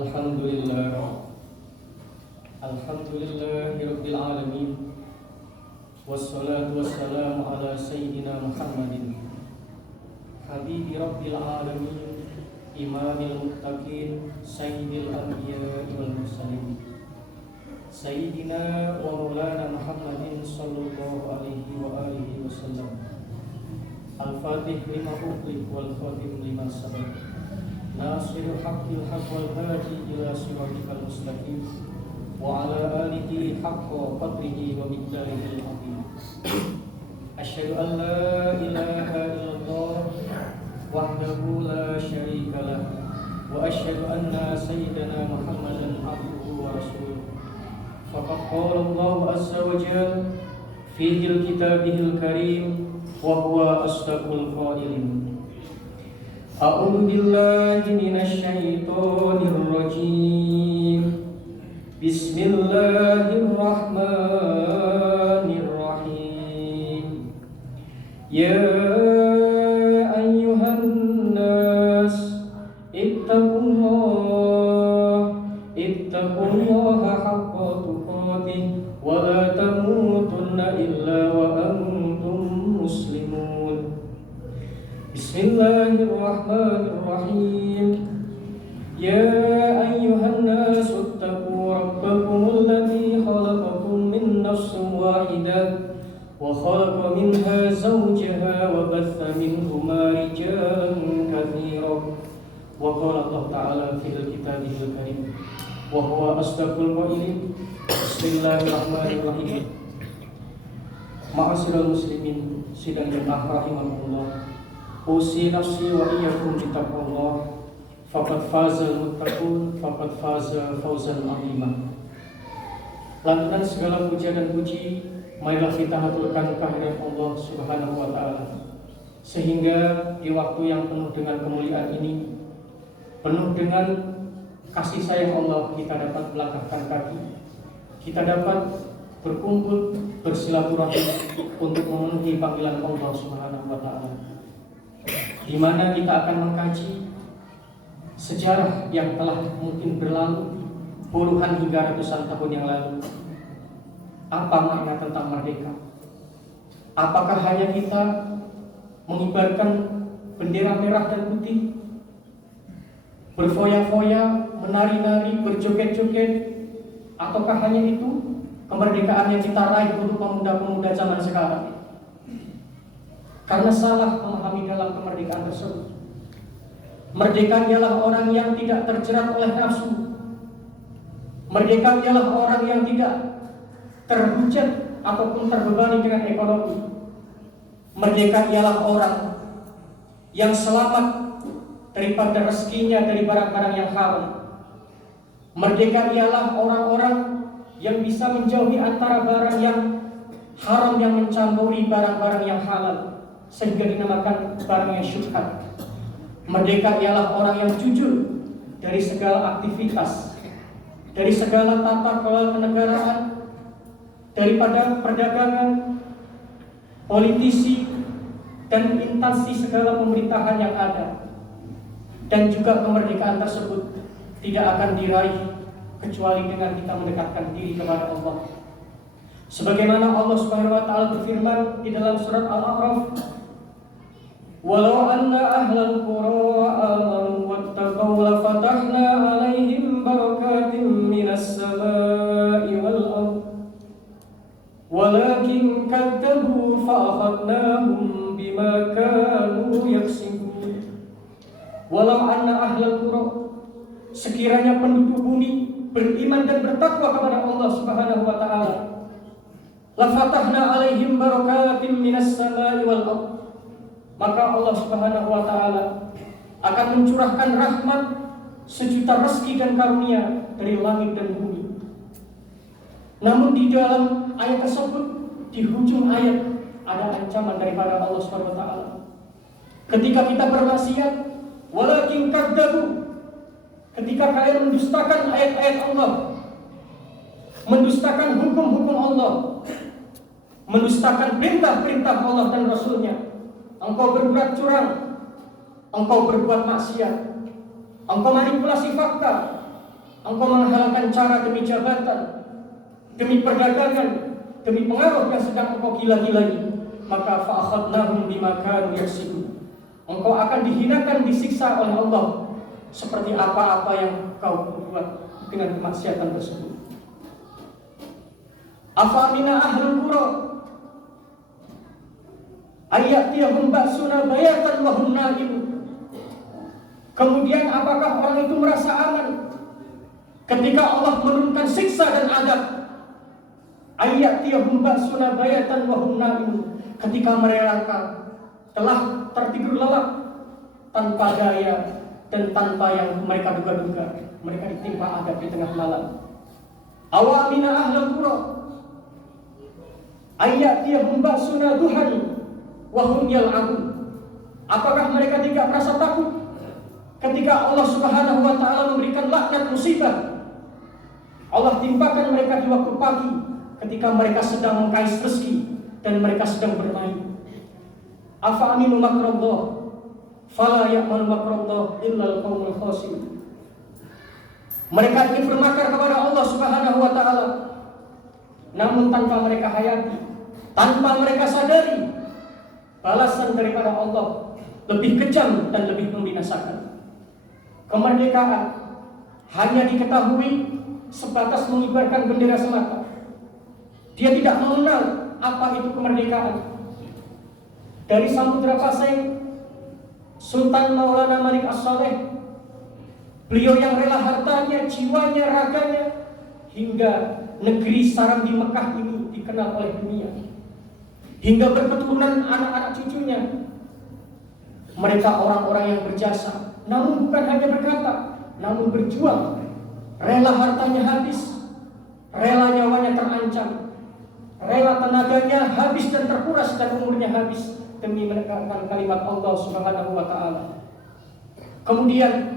Alhamdulillah Alhamdulillahirabbil alamin. Wassalatu wassalamu ala sayyidina Muhammadin habibi rabbil alamin, imamil muttaqin, sayyidil anbiya'i wal mursalin, sayyidina wa maulana Muhammadin sallallahu alaihi wa alihi wasallam. Al-Fatih lima ughliq wal khatim lima sabaq, nasirul haqqil haqq wal hadi ila siratikal mustaqim, wa ala alihi haqqa qadrihi wa miqdarihi al-azim. Asyhadu an la ilaha illallah wahdahu la syarika lah, wa asyhadu anna sayyidana Muhammadan abduhu wa rasuluh. Faqad qala Allah azza wa jalla fi kitabihil karim wa huwa asdaqul qailin. A'udzu billahi minasy syaithanir rajim. Bismillahirrahmanirrahim. Ya ayyuhan nas ittaqullaha haqqa tuqatih wa la tamutunna illa wa antum muslimun. Bismillahirrahmanirrahim. Ya ayyuhan nas ittaqu rabbakumul ladzi khalaqakum min nafsin wahidah wa khalaqa minha zawjaha wa batha minhuma rijalan katsiran. Wa qala Allah ta'ala fil kitabihil karim wa huwa asdaqul qailin. Bismillahirrahmanirrahim. Ma'asyiral muslimin sidang jemaah rahimakumullah, usi nafsi wa iyyakum bittaqwallah. Faqad fazal muttaqun, faqad faza fawzan 'azima. Lantunan segala puja dan puji marilah kita haturkan kehadirat Allah Subhanahu wa taala, sehingga di waktu yang penuh dengan kemuliaan ini, penuh dengan kasih sayang Allah, kita dapat melangkahkan kaki, kita dapat berkumpul bersilaturahmi untuk memenuhi panggilan Allah Subhanahu wa taala, di mana kita akan mengkaji sejarah yang telah mungkin berlalu puluhan hingga ratusan tahun yang lalu. Apa makna tentang merdeka? Apakah hanya kita mengibarkan bendera merah dan putih, berfoya-foya, menari-nari, berjoget-joget, ataukah hanya itu kemerdekaan yang kita raih untuk pemuda-pemuda zaman sekarang? Karena salah memahami dalam kemerdekaan tersebut. Merdeka ialah orang yang tidak terjerat oleh nafsu. Merdeka ialah orang yang tidak terhujat ataupun terbebani dengan ekonomi. Merdeka ialah orang yang selamat daripada rezekinya dari barang-barang yang haram. Merdeka ialah orang-orang yang bisa menjauhi antara barang yang haram yang mencampuri barang-barang yang halal, sehingga dinamakan barang yang syubhat. Merdeka ialah orang yang jujur dari segala aktivitas, dari segala tata kelola kenegaraan, daripada perdagangan, politisi, dan instansi segala pemerintahan yang ada. Dan juga kemerdekaan tersebut tidak akan diraih kecuali dengan kita mendekatkan diri kepada Allah. Sebagaimana Allah Subhanahu wa taala berfirman di dalam surat Al-A'raf, walau anna ahlal qura amanu wattaqaw la fatahna 'alaihim barakatim minas samaa'i wal ardh walakin kadzabu fa akhadnahum bima kanu yaksibun. Walau anna ahlal qura, sekiranya penduduk bumi beriman dan bertakwa kepada Allah Subhanahu wa taala, la fatahna 'alaihim barakatim minas samaa'i wal ardh, maka Allah Subhanahu wa taala akan mencurahkan rahmat sejuta rezeki dan karunia dari langit dan bumi. Namun di dalam ayat tersebut, di hujung ayat ada ancaman daripada Allah Subhanahu wa taala. Ketika kita bermaksiat, walakin kadzabu, ketika kalian mendustakan ayat-ayat Allah, mendustakan hukum-hukum Allah, mendustakan perintah-perintah Allah dan Rasul-Nya, engkau berbuat curang, engkau berbuat maksiat, engkau manipulasi fakta, engkau menghalalkan cara demi jabatan, demi perdagangan, demi pengaruh yang sedang engkau gila-gilai, maka fa'akhadnahum bima kanu yaksibun. Engkau akan dihinakan, disiksa oleh Allah seperti apa-apa yang kau buat dengan kemaksiatan tersebut. Afamina ahlul qura ayyatiyahum ba'suna bayatan wa hum naimun. Kemudian apakah orang itu merasa aman ketika Allah menurunkan siksa dan azab? Ayyatiyahum ba'suna bayatan wa hum naimun. Ketika mereka telah tertidur lelap tanpa daya dan tanpa yang mereka duga-duga, mereka ditimpa azab di tengah malam. Awamina ahlul qura ayyatiyahum ba'suna duhan wa hum yal'abun. Apakah mereka tidak merasa takut ketika Allah Subhanahu wa taala memberikan laknat musibah? Allah timpakan mereka di waktu pagi ketika mereka sedang mengais rezeki dan mereka sedang bermain. Afa aminu makrallah fala ya'manu makrallah illa al-qaumul khasirun. Mereka ingin bermakar kepada Allah Subhanahu wa taala, namun tanpa mereka hayati, tanpa mereka sadari, balasan daripada Allah lebih kejam dan lebih membinasakan. Kemerdekaan hanya diketahui sebatas mengibarkan bendera semata. Dia tidak mengenal apa itu kemerdekaan. Dari Samudra Pasai, Sultan Maulana Malik As-Saleh, beliau yang rela hartanya, jiwanya, raganya, hingga negeri sarang di Mekah ini dikenal oleh dunia, hingga berketurunan anak-anak cucunya. Mereka orang-orang yang berjasa, namun bukan hanya berkata, namun berjuang. Rela hartanya habis, rela nyawanya terancam, rela tenaganya habis dan terkuras dan umurnya habis demi menegakkan kalimat Allah Subhanahu wa taala. Kemudian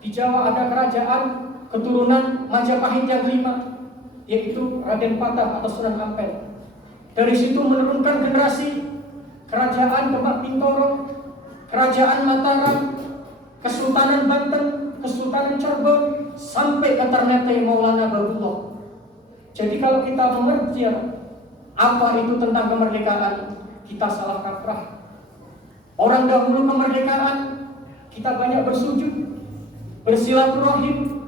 di Jawa ada kerajaan keturunan Majapahit yang kelima, yaitu Raden Patah atau Sunan Ampel. Dari situ menurunkan generasi kerajaan Demak Bintoro, kerajaan Mataram, Kesultanan Banten, Kesultanan Cirebon, sampai ke Ternate Maulana Babullah. Jadi kalau kita mengerti apa itu tentang kemerdekaan, kita salah kaprah. Orang dahulu kemerdekaan, kita banyak bersujud, bersilaturahim,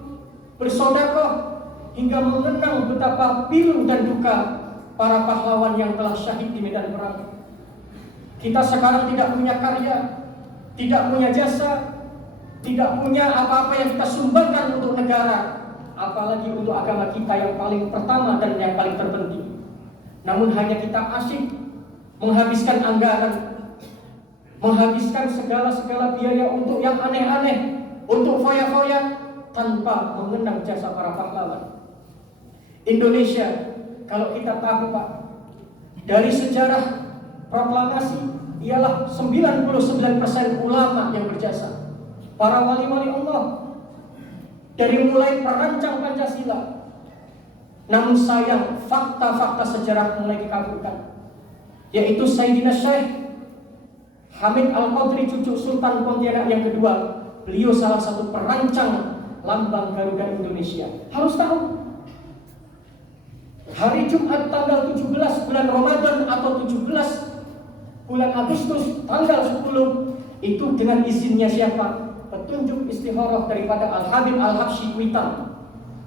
bersedekah, hingga mengenang betapa pilu dan duka para pahlawan yang telah syahid di medan perang. Kita sekarang tidak punya karya, tidak punya jasa, tidak punya apa-apa yang kita sumbangkan untuk negara, apalagi untuk agama kita yang paling pertama dan yang paling terpenting. Namun hanya kita asyik menghabiskan anggaran, menghabiskan segala biaya untuk yang aneh-aneh, untuk foya-foya, tanpa mengenang jasa para pahlawan. Indonesia, kalau kita tahu Pak, dari sejarah proklamasi ialah 99% ulama yang berjasa, para wali-wali Allah, dari mulai perancang Pancasila. Namun sayang, fakta-fakta sejarah mulai dikaburkan, yaitu Sayyidina Syekh Hamid Al-Qadri, cucu Sultan Pontianak yang kedua. Beliau salah satu perancang lambang Garuda Indonesia. Harus tahu, hari Jumat tanggal 17 bulan Ramadan atau 17 bulan Agustus tanggal 10 itu dengan izinnya siapa? Petunjuk istikharah daripada Al-Habib Al-Habsyi Kuitan,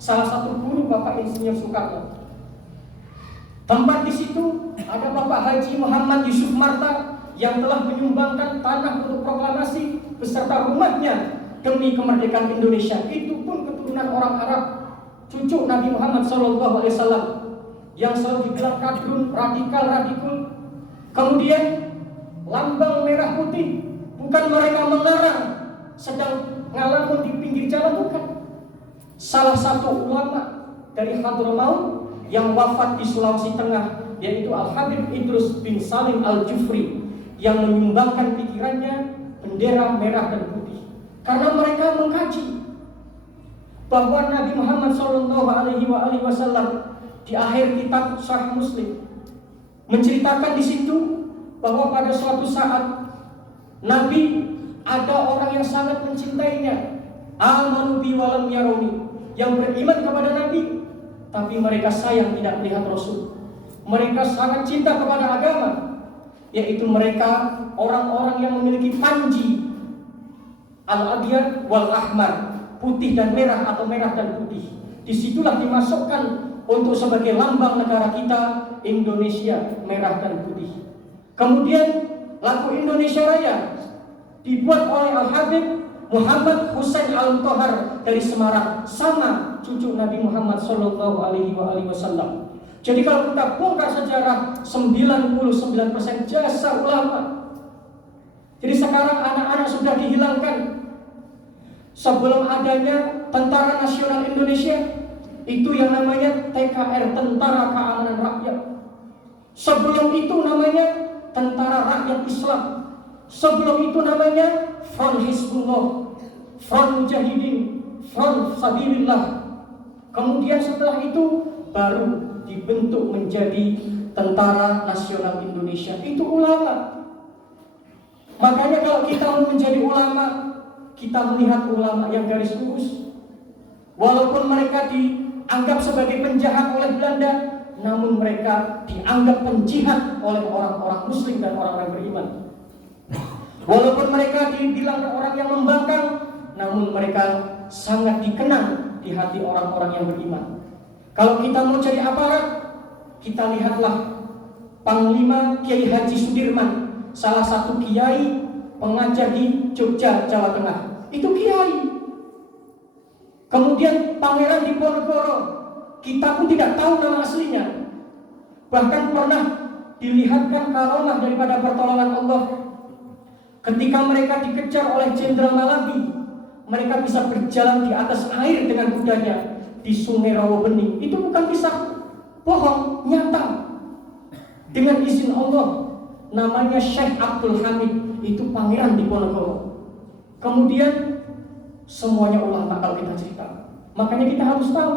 salah satu guru Bapak Insinyur Soekarno. Tempat di situ ada Bapak Haji Muhammad Yusuf Marta yang telah menyumbangkan tanah untuk proklamasi beserta rumahnya demi kemerdekaan Indonesia. Itu pun keturunan orang Arab, cucu Nabi Muhammad SAW, yang selalu dibilang kadrun, radikal. Kemudian lambang merah putih, bukan mereka mengarang sedang ngalamun di pinggir jalan, bukan. Salah satu ulama dari Hadramaut yang wafat di Sulawesi Tengah, yaitu Al-Habib Idrus bin Salim Al-Jufri, yang menyumbangkan pikirannya bendera merah dan putih. Karena mereka mengkaji bahwa Nabi Muhammad SAW di akhir kitab Sahih Muslim menceritakan di situ bahwa pada suatu saat Nabi, ada orang yang sangat mencintainya, amanu bi walam yaruni, yang beriman kepada Nabi, tapi mereka sayang tidak melihat Rasul. Mereka sangat cinta kepada agama, yaitu mereka orang-orang yang memiliki panji al-abyad wal ahmar, putih dan merah atau merah dan putih. Disitulah dimasukkan untuk sebagai lambang negara kita, Indonesia, merah dan putih. Kemudian lagu Indonesia Raya dibuat oleh Al-Habib Muhammad Hussein Al-Tohar dari Semarang, sama cucu Nabi Muhammad Sallallahu Alaihi Wasallam. Jadi kalau kita bongkar sejarah, 99% jasa ulama. Jadi sekarang anak-anak sudah dihilangkan. Sebelum adanya Tentara Nasional Indonesia, itu yang namanya TKR, Tentara Keamanan Rakyat. Sebelum itu namanya Tentara Rakyat Islam. Sebelum itu namanya Front Hizbullah, Front Mujahidin, Front Sabilillah. Kemudian setelah itu baru dibentuk menjadi Tentara Nasional Indonesia. Itu ulama. Makanya kalau kita mau menjadi ulama, kita melihat ulama yang garis lurus. Walaupun mereka dianggap sebagai penjahat oleh Belanda, namun mereka dianggap penjihad oleh orang-orang Muslim dan orang-orang beriman. Walaupun mereka dibilang orang yang membangkang, namun mereka sangat dikenang di hati orang-orang yang beriman. Kalau kita mau jadi aparat, kita lihatlah Panglima Kiai Haji Sudirman, salah satu kiai pengajar di Jogja, Jawa Tengah. Itu kiai. Kemudian Pangeran Diponegoro, kita pun tidak tahu nama aslinya. Bahkan pernah dilihatkan karomah daripada pertolongan Allah. Ketika mereka dikejar oleh Jenderal Malabi, mereka bisa berjalan di atas air dengan kudanya di Sungai Rawabening. Itu bukan kisah bohong, nyata. Dengan izin Allah. Namanya Syekh Abdul Hamid, itu Pangeran Diponegoro. Kemudian semuanya ulama kalau kita cerita. Makanya kita harus tahu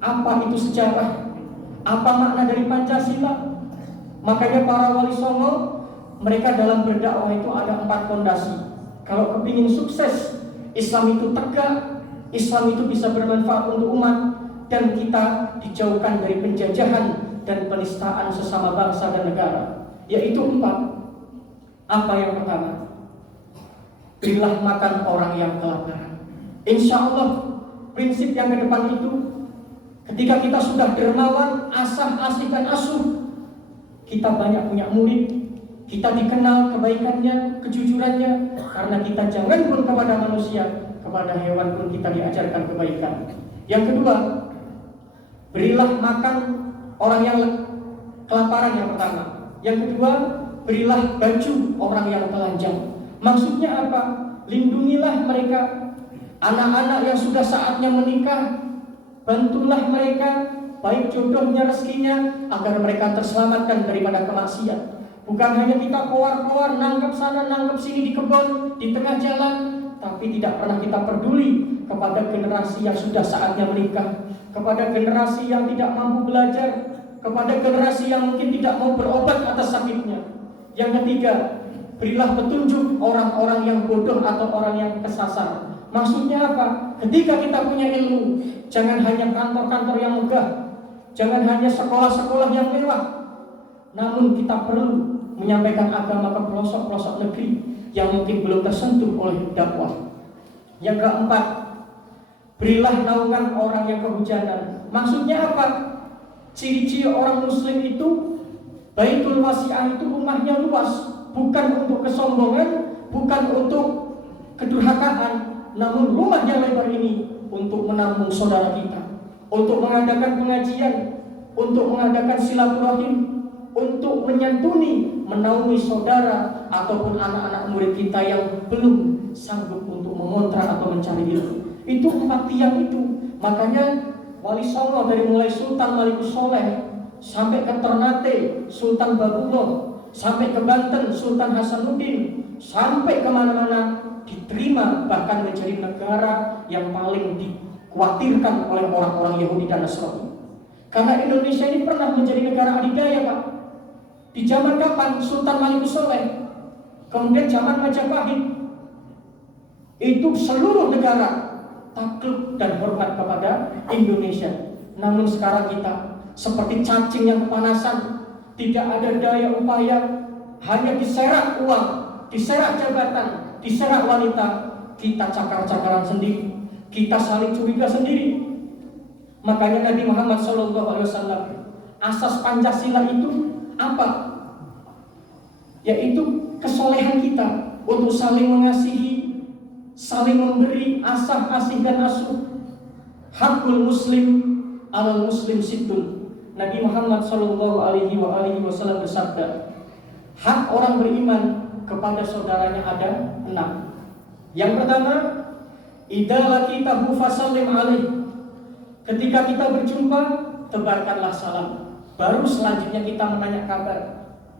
apa itu sejarah, apa makna dari Pancasila. Makanya para wali songo, mereka dalam berdakwah itu ada 4 fondasi. Kalau kepingin sukses, Islam itu tegak, Islam itu bisa bermanfaat untuk umat, dan kita dijauhkan dari penjajahan dan penistaan sesama bangsa dan negara. Yaitu 4. Apa yang pertama? Berilah makan orang yang kelaparan. Insya Allah prinsip yang ke depan itu, ketika kita sudah dermawan, asah, asih dan asuh, kita banyak punya murid, kita dikenal kebaikannya, kejujurannya, karena kita jangan pun kepada manusia, kepada hewan pun kita diajarkan kebaikan. Yang kedua, berilah makan orang yang kelaparan, yang pertama. Yang kedua, berilah baju orang yang telanjang. Maksudnya apa? Lindungilah mereka. Anak-anak yang sudah saatnya menikah, bantulah mereka, baik jodohnya, rezekinya, agar mereka terselamatkan daripada kemaksiat. Bukan hanya kita keluar-keluar, nangkep sana, nangkep sini di kebun, di tengah jalan, tapi tidak pernah kita peduli kepada generasi yang sudah saatnya menikah, kepada generasi yang tidak mampu belajar, kepada generasi yang mungkin tidak mau berobat atas sakitnya. Yang ketiga, berilah petunjuk orang-orang yang bodoh atau orang yang kesasar. Maksudnya apa? Ketika kita punya ilmu, jangan hanya kantor-kantor yang megah, jangan hanya sekolah-sekolah yang mewah, namun kita perlu menyampaikan agama ke pelosok-pelosok negeri yang mungkin belum tersentuh oleh dakwah. Yang keempat, berilah naungan orang yang kehujanan. Maksudnya apa? Ciri-ciri orang muslim itu, Baitul Wasi'ah itu rumahnya luas, bukan untuk kesombongan, bukan untuk kedurhakaan, namun rumahnya lebar ini untuk menampung saudara kita, untuk mengadakan pengajian, untuk mengadakan silaturahim, untuk menyantuni, menaungi saudara ataupun anak-anak murid kita yang belum sanggup untuk mengontrak atau mencari ilmu. Itu 4 tiang itu. Makanya Wali Songo dari mulai Sultan Malikus Soleh sampai ke Ternate Sultan Babullah, sampai ke Banten Sultan Hasanuddin, sampai kemana-mana diterima, bahkan menjadi negara yang paling dikhawatirkan oleh orang-orang Yahudi dan Nasrani. Karena Indonesia ini pernah menjadi negara adidaya, Pak. Di zaman kapan? Sultan Malikus Soleh, kemudian zaman Majapahit. Itu seluruh negara takluk dan hormat kepada Indonesia. Namun sekarang kita seperti cacing yang kepanasan, tidak ada daya upaya, hanya diserak uang, diserak jabatan, diserak wanita, kita cakar-cakaran sendiri, kita saling curiga sendiri. Makanya Nabi Muhammad SAW, asas Pancasila itu apa? Yaitu kesolehan kita untuk saling mengasihi, saling memberi asah, asih dan asuh. Hakul muslim alal muslim sittun. Nabi Muhammad SAW bersabda, hak orang beriman kepada saudaranya ada 6. Yang pertama, idza laqitahu fasallim alaih. Ketika kita berjumpa, tebarkanlah salam. Baru selanjutnya kita menanya kabar.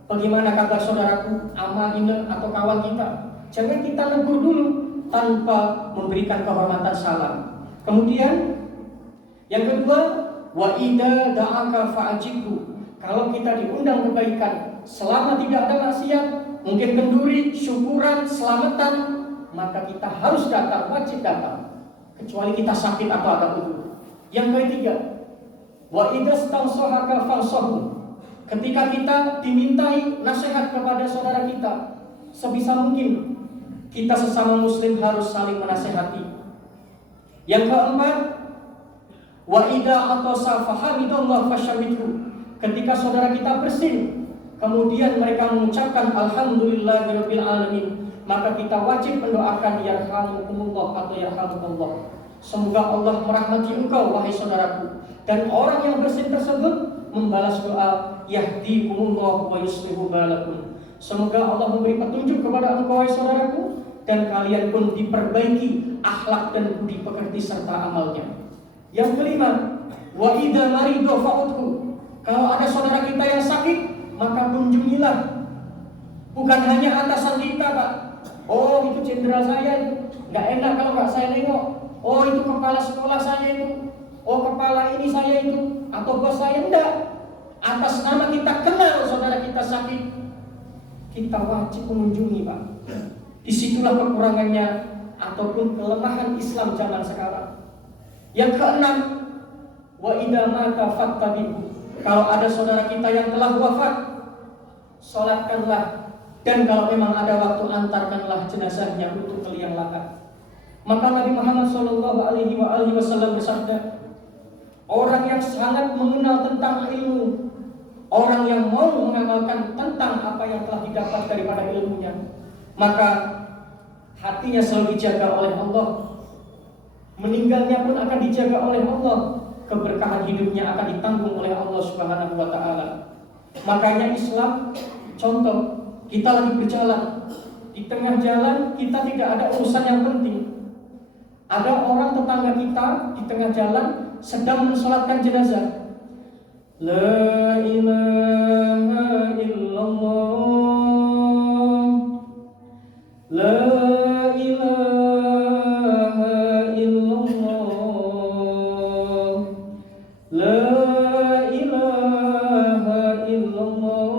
Bagaimana kabar saudaraku, ama, ine, atau kawan kita? Jangan kita negur dulu tanpa memberikan kehormatan salam. Kemudian yang kedua, wa idza da'aka fa'ajibhu. Kalau kita diundang kebaikan, selama tidak ada maksiat, mungkin kenduri, syukuran, selamatan, maka kita harus datang, wajib datang. Kecuali kita sakit atau ada udur. Yang ketiga, wa idza stansahaka fansahu. Ketika kita dimintai nasihat kepada saudara kita, sebisa mungkin kita sesama muslim harus saling menasihati. Yang keempat, wa idza atasa fahamidallah fasyamidhu. Ketika saudara kita bersin, kemudian mereka mengucapkan alhamdulillahirabbil alamin, maka kita wajib mendoakan yarhamukumullah atau yarhamukallah. Semoga Allah merahmati engkau wahai saudaraku. Dan orang yang bersin tersebut membalas doa yahdikumullah wa yuslihu balakum. Semoga Allah memberi petunjuk kepada engkau wahai saudaraku, dan kalian pun diperbaiki akhlak dan budi pekerti serta amalnya. Yang kelima, wa idza maridu fa'udhu. Kalau ada saudara kita yang sakit, maka kunjungilah. Bukan hanya atasan kita, Pak. Oh, itu jenderal saya, nggak enak kalau nggak saya nengok. Oh, itu kepala sekolah saya itu. Oh, kepala ini saya itu. Atau bos saya, enggak. Atas nama kita kenal saudara kita sakit, kita wajib mengunjungi, Pak. Disitulah kekurangannya ataupun kelemahan Islam zaman sekarang. Yang keenam, wa idza mata fattabi'u. Kalau ada saudara kita yang telah wafat, salatkanlah, dan kalau memang ada waktu antarkanlah jenazahnya untuk ke liang lahat. Maka Nabi Muhammad SAW bersabda, orang yang sangat mengenal tentang ilmu, orang yang mau mengamalkan tentang apa yang telah didapat daripada ilmunya, maka hatinya selalu dijaga oleh Allah, meninggalnya pun akan dijaga oleh Allah, keberkahan hidupnya akan ditanggung oleh Allah Subhanahu wa Ta'ala. Makanya Islam, contoh, kita lagi berjalan, di tengah jalan kita tidak ada urusan yang penting. Ada orang tetangga kita di tengah jalan sedang mensolatkan jenazah. La ilaha illallah, la ilaha illallah, la ilaha illallah,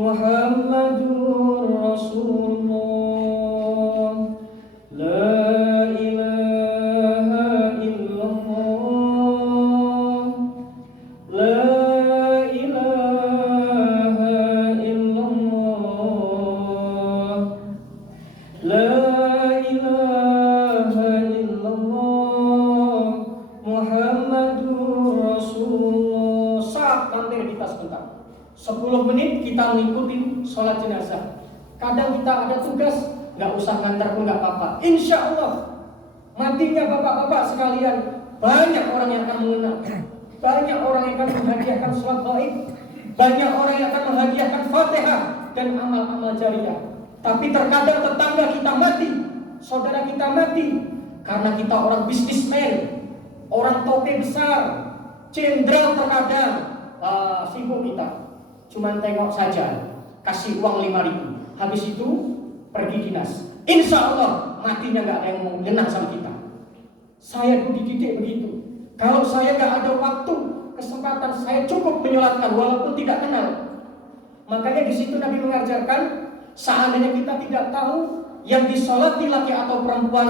Muhammadur Rasulullah, la ilaha illallah, la ilaha illallah, la ilaha illallah, Muhammadur Rasulullah. Saat hampir kita sebentar, 10 menit kita mengikuti sholat jenazah. Kadang kita ada tugas, nggak usah ngantar pun nggak apa-apa. Insya Allah matinya bapak-bapak sekalian, banyak orang yang akan mengenal, banyak orang yang akan menghadiahkan sholat gaib, banyak orang yang akan menghadiahkan Fatihah dan amal-amal jariah. Tapi terkadang tetangga kita mati, saudara kita mati, karena kita orang bisnismen, orang toke besar, jenderal terkadang, sibuk kita, cuman tengok saja, kasih uang 5.000, habis itu pergi dinas. Insya Allah matinya nggak ada yang mau genah sama kita. Saya dididik begitu. Kalau saya nggak ada waktu, kesempatan, saya cukup menyolatkan walaupun tidak kenal. Makanya di situ Nabi mengajarkan, seandainya kita tidak tahu yang disolati laki atau perempuan,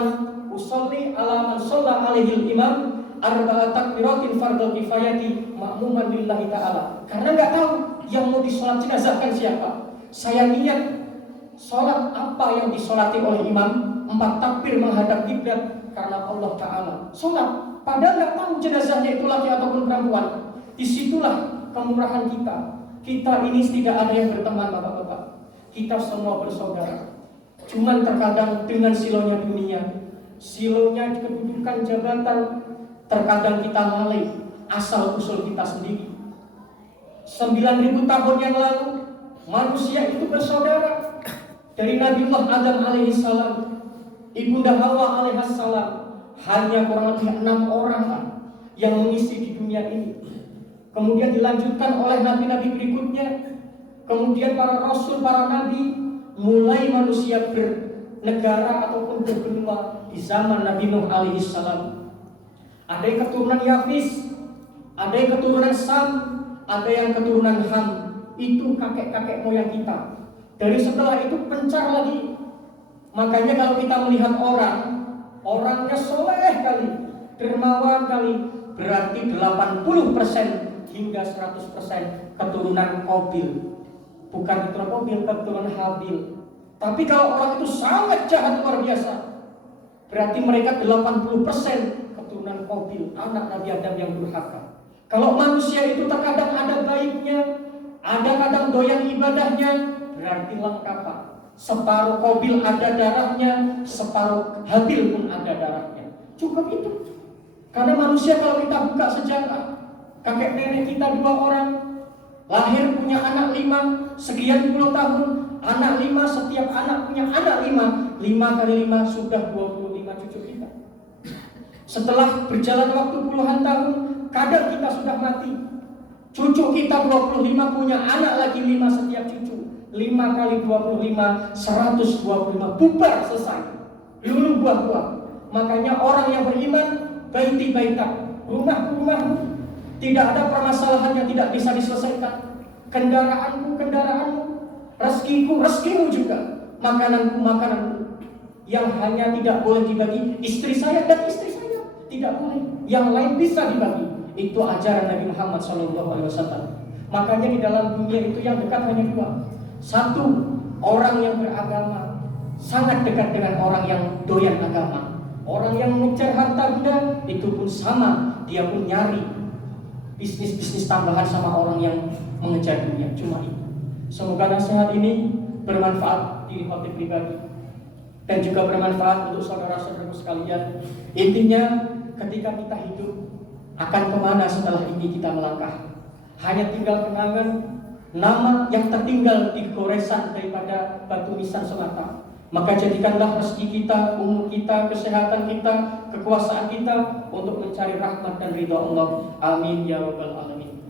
usolli ala man shalla alaihi imam arba'a takbiratin fardhu kifayati ma'muman lillahi ta'ala. Karena nggak tahu yang mau disolat jenazahkan siapa. Saya niat sholat apa yang disolati oleh imam, 4 takbir menghadap kiblat karena Allah Ta'ala. Sholat, padahal nggak tahu jenazahnya itu laki ataupun perempuan. Disitulah kemurahan kita. Kita ini tidak ada yang berteman, bapak-bapak. Kita semua bersaudara. Cuman terkadang dengan silonya dunia, silonya kedudukan jabatan, terkadang kita lalai asal usul kita sendiri. 9.000 tahun yang lalu manusia itu bersaudara. Dari Nabiullah Adam alaihissalam, Ibunda Hawa alaihissalam, hanya kurang lebih 6 orang yang mengisi di dunia ini. Kemudian dilanjutkan oleh nabi-nabi berikutnya. Kemudian para rasul, para nabi, mulai manusia bernegara ataupun berbenua di zaman Nabi Nuh alaihissalam. Ada yang keturunan Yafis, ada yang keturunan Sam, ada yang keturunan Ham. Itu kakek-kakek moyang kita. Dari setelah itu pencar lagi. Makanya kalau kita melihat orangnya soleh kali, dermawan kali, berarti 80% hingga 100% keturunan Qabil. Bukan keturunan Qabil, keturunan Habil. Tapi kalau orang itu sangat jahat luar biasa, berarti mereka 80% keturunan Qabil, anak Nabi Adam yang durhaka. Kalau manusia itu terkadang ada baiknya, ada kadang doyan ibadahnya, berarti lengkap Pak. Separuh Qabil ada darahnya, separuh Habil pun ada darahnya. Cukup itu. Karena manusia kalau kita buka sejarah, kakek nenek kita 2 orang, lahir punya anak 5, sekian puluh tahun, anak 5, setiap anak punya anak 5, 5 kali 5 sudah 25 cucu kita. Setelah berjalan waktu puluhan tahun, kadang kita sudah mati. Cucu kita 25 punya anak lagi 5 setiap cucu. 5 kali 25, 125, bubar selesai. Lulu buah-buah. Makanya orang yang beriman, baiti baitak, rumah-rumahmu, tidak ada permasalahan yang tidak bisa diselesaikan. Kendaraanmu, rezekimu juga, makananku. Yang hanya tidak boleh dibagi istri saya dan istri saya, tidak boleh. Yang lain bisa dibagi. Itu ajaran Nabi Muhammad SAW. Makanya di dalam dunia itu yang dekat hanya 2. 1, orang yang beragama sangat dekat dengan orang yang doyan agama. Orang yang mengejar harta benda itu pun sama, dia pun nyari bisnis tambahan sama orang yang mengejar dunia. Cuma itu. Semoga nasihat ini bermanfaat diri khotib pribadi dan juga bermanfaat untuk saudara-saudaraku sekalian. Intinya, ketika kita hidup, akan kemana setelah ini kita melangkah? Hanya tinggal kenangan, nama yang tertinggal di goresan daripada batu nisan semata. Maka jadikanlah rezeki kita, umur kita, kesehatan kita, kekuasaan kita untuk mencari rahmat dan ridha Allah. Amin ya rabbal alamin.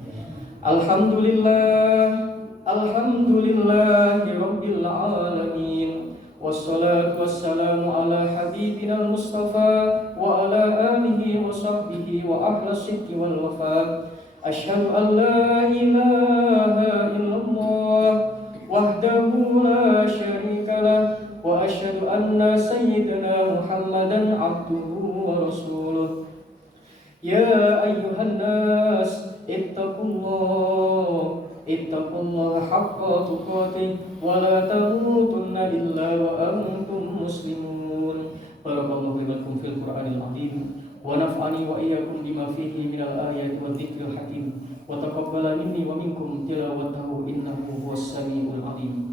Alhamdulillahi rabbil alamin. Wassalatu wassalamu ala habibina al-Mustafa wa ala alihi wa sahbihi wa ahla sidqi wal wafa. Asyhadu an la ilaha illallah wahdahu la syarika lah wa asyhadu anna sayyidina Muhammadan abduhu wa rasuluh. Ya ayyuhan nas ittaqullaha haqqa tuqatih wa la tamutunna illa wa antum muslimun. Barakallahu lakum fil Qur'anil azim wa naf'ani wa iyyakum bima fihi minal ayati wa dzikril hakim wa taqabbala minni wa minkum tilawatahu innahu huwas samiul alim.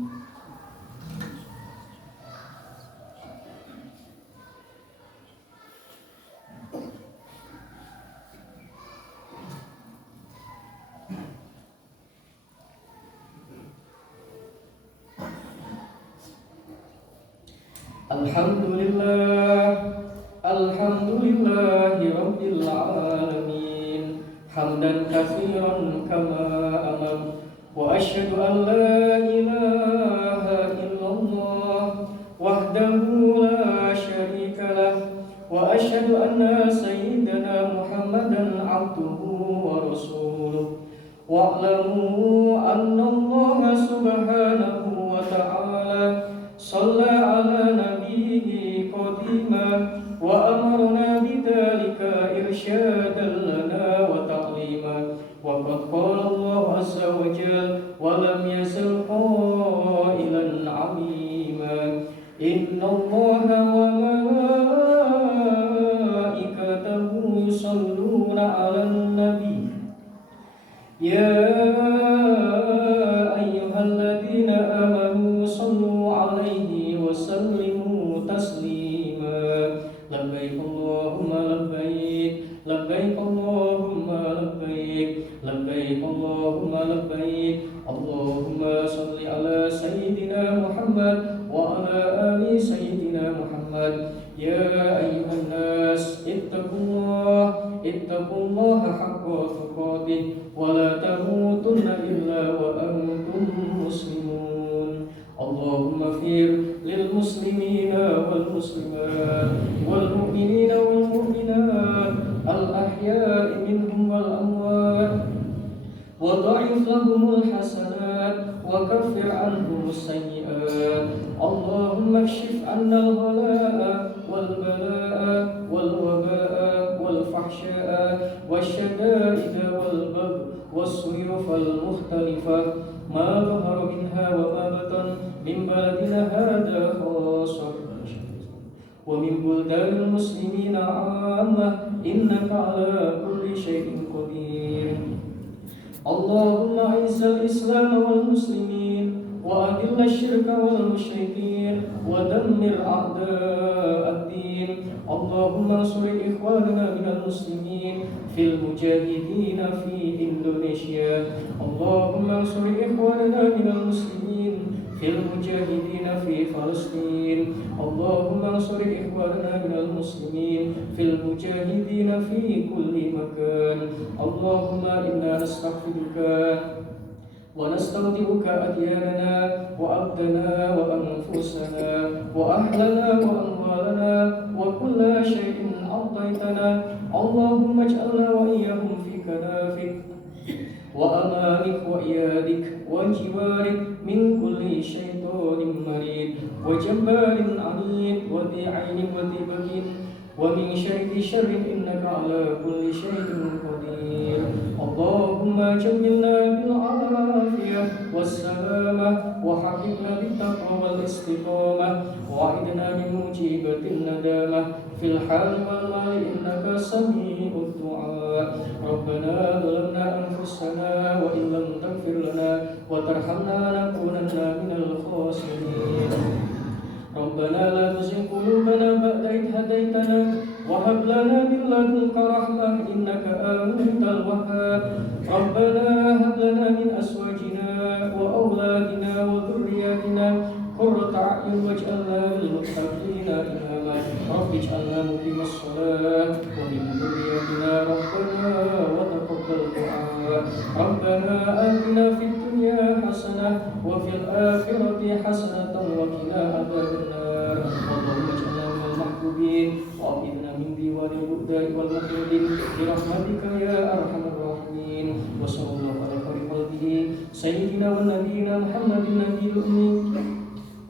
Alhamdulillahi rabbil alamin hamdan katsiran kama amar wa asyhadu an la ilaha illallah wahdahu la syarika lah wa asyhadu anna sayyidana Muhammadan abduhu wa rasuluh. Wa'lamu anna Allah subhanahu wa ta'ala shalla ala nabiyhi qadima wa يزل قائلا عظيما إن الله وملائكته يصلون على النبي يا أيها الذين آمنوا صلوا عليه وسلموا تسليما لبيك اللهم لبيك لبيك اللهم لبيك لبيك اللهم لبيك اللهم صل على سيدنا محمد وعلى آل سيدنا محمد يا أيها الناس اتقوا الله حق تقاته ولا تموتن إلا وأنتم مسلمون اللهم اغفر للمسلمين والمسلمات والمؤمنين والمؤمنات الأحياء منهم والأموات وضاعف لهم الحسنات وكفر عنهم السيئات اللهم اكشف عنا الغلاء والبلاء والوباء والفحشاء والشدائد والبغي والسيوف المختلفة ما ظهر منها وما بطن من بلدنا هذا خاصة ومن بلدان المسلمين عامة إنك على كل شيء قدير اللهم أعز الإسلام والمسلمين وأذل الشرك والمشركين ودمر أعداء الدين اللهم انصر إخواننا من المسلمين في المجاهدين في إندونيسيا اللهم انصر إخواننا من المسلمين في المجاهدين في فلسطين اللهم انصر إخواننا من المسلمين في المجاهدين في كل مكان اللهم إنا نستغفرك ونستودعك أدياننا وأبدنا وأنفسنا وأهلنا وأموالنا وكل شيء أعطيتنا اللهم اجعلنا وإياهم في كنافك وأمانك وإيادك وجوارك من كل شيطان مريد وجبار عنيد وذي عين وذي بغي ومن شر إنك على كل شيء قدير اللهم جملنا بالعافية والسلامة وحققنا بالتقوى والاستقامة وعدنا من مجيبة الندامة في الحال والمال إنك سميع الدعاء ربنا ظلمنا أنفسنا وإن لم تغفر لنا وترحمنا لنكونن من الخاسرين ربنا لا تزغ قلوبنا بعد إذ هديتنا وهب لنا من لدنك رحمة إنك أنت الوهاب ربنا هب لنا من أزواجنا وأولادنا وذرياتنا قرة أعين واجعلنا للمتقين إماما رب اجعلنا مقيم الصلاة ومن ذريتنا ربنا وتقبل دعاء ربنا آتنا في الدنيا حسنة وفي الآخرة حسنة وقنا عذاب النار اللهم اجعلنا من المحبوبين وأبدنا من ديوان الهدى والمخلدين برحمتك يا أرحم الراحمين وصلى الله على خير خلقه سيدنا ونبينا محمد النبي الأمي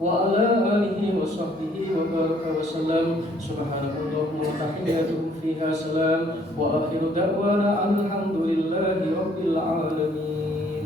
وعلى آله وصحبه وبارك وسلم سبحانك اللهم وتحياتهم فيها سلام وآخر دعوانا أن الحمد لله رب العالمين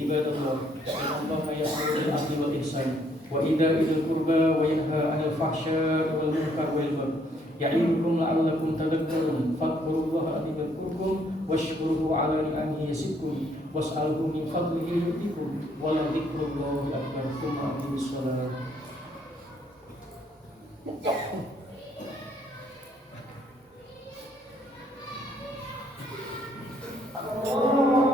عباد الله إن الله يأمر بالعدل والإحسان وإيتاء ذي القربى وينهى عن الفحشاء والمنكر والبغي يعظكم لعلكم تذكرون فاذكروا الله يذكركم واشكروه على نعمه يزدكم واسألوه من فضله يؤتكم ولذكر الله أكبر ثم أقيموا الصلاة